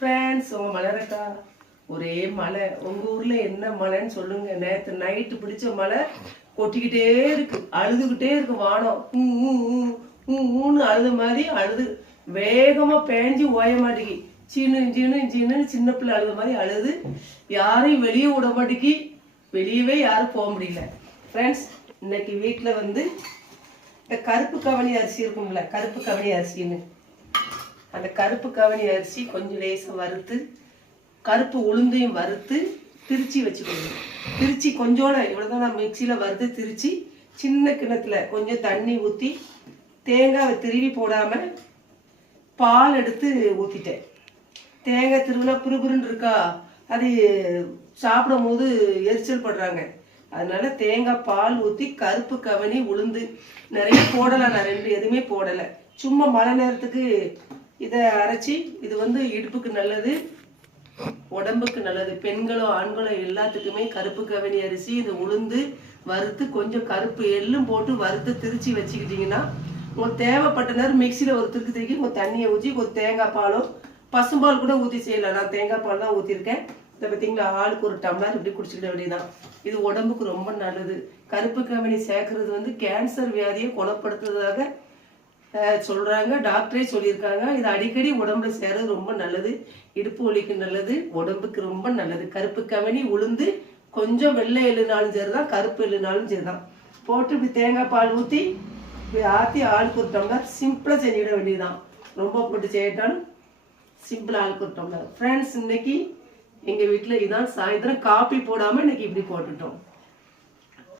Friends, உங்கள் மலரக்கா ஒரே மழை. உங்கள் ஊரில் என்ன மழைன்னு சொல்லுங்க. நேற்று நைட்டு பிடிச்ச மழை கொட்டிக்கிட்டே இருக்கு, அழுதுகிட்டே இருக்கு. வானம் ஊன்னு அழுத மாதிரி அழுது வேகமாக பேஞ்சு ஓய மாட்டேங்கி சின்ன சின்ன சின்ன சின்ன பிள்ளை அழுத மாதிரி அழுது யாரையும் வெளியே விட மாட்டேங்கி. வெளியவே யாரும் போக முடியல. ஃப்ரெண்ட்ஸ், இன்னைக்கு வீட்டில் வந்து இந்த கருப்பு கவனி அரிசி இருக்குங்கள, கருப்பு கவனி அரிசின்னு, அந்த கருப்பு கவனி அரிசி கொஞ்சம் லேசாக வறுத்து கருப்பு உளுந்தையும் வறுத்து திரிச்சி வச்சுக்கணும். திரிச்சி கொஞ்சோட இவ்வளோதான் நான் மிக்சியில் வறுத்து திரிச்சி சின்ன கிணத்துல கொஞ்சம் தண்ணி ஊற்றி தேங்காவை திருவி போடாமல் பால் எடுத்து ஊற்றிட்டேன். தேங்காய் திருவிழா புருபுருன்னு இருக்கா, அது சாப்பிடும் போது எரிச்சல் படுறாங்க. அதனால தேங்காய் பால் ஊற்றி கருப்பு கவனி உளுந்து நிறைய போடலை. நான் எதுவுமே போடலை. சும்மா மழை நேரத்துக்கு இதை அரைச்சி, இது வந்து இடுப்புக்கு நல்லது, உடம்புக்கு நல்லது. பெண்களோ ஆண்களோ எல்லாத்துக்குமே கருப்பு கவனி அரிசி இந்த உளுந்து வறுத்து கொஞ்சம் கருப்பு எள்ளும் போட்டு வறுத்து திரிச்சு வச்சுக்கிட்டிங்கன்னா உங்களுக்கு தேவைப்பட்ட நேரம் மிக்சியில் ஒரு திருக்கி உங்கள் தண்ணியை ஊற்றி ஒரு தேங்காய் பாலோ பசும்பால் கூட ஊற்றி செய்யலாம். நான் தேங்காய் பால் தான் ஊற்றிருக்கேன். இதை பார்த்தீங்களா, ஆளுக்கு ஒரு டம்ளர் இப்படி குடிச்சிக்கிட வேண்டியதான். இது உடம்புக்கு ரொம்ப நல்லது. கருப்பு கவனி சேர்க்கறது வந்து கேன்சர் வியாதியை குணப்படுத்துறதாக சொல்றாங்க, டாக்டரே சொல்லியிருக்காங்க. இது அடிக்கடி உடம்புல சேரது ரொம்ப நல்லது. இடுப்பு வலிக்கு நல்லது, உடம்புக்கு ரொம்ப நல்லது. கருப்பு கவனி உளுந்து கொஞ்சம் வெள்ளை எள்ளுனாலும் சரிதான், கருப்பு எள்ளுனாலும் சரிதான் போட்டு இப்படி தேங்காய் பால் ஊற்றி இப்படி ஆற்றி ஆளுக்கு ஒரு டம்ளர் சிம்பிளாக செஞ்சிட வேண்டியதுதான். ரொம்ப போட்டு செய்யட்டாலும் சிம்பிளாக ஆளுக்கு ஒரு டம்ளர். ஃப்ரெண்ட்ஸ், இன்னைக்கு எங்கள் வீட்டில் இதான் சாயந்தரம் காப்பி போடாமல் இன்னைக்கு இப்படி போட்டுட்டோம்.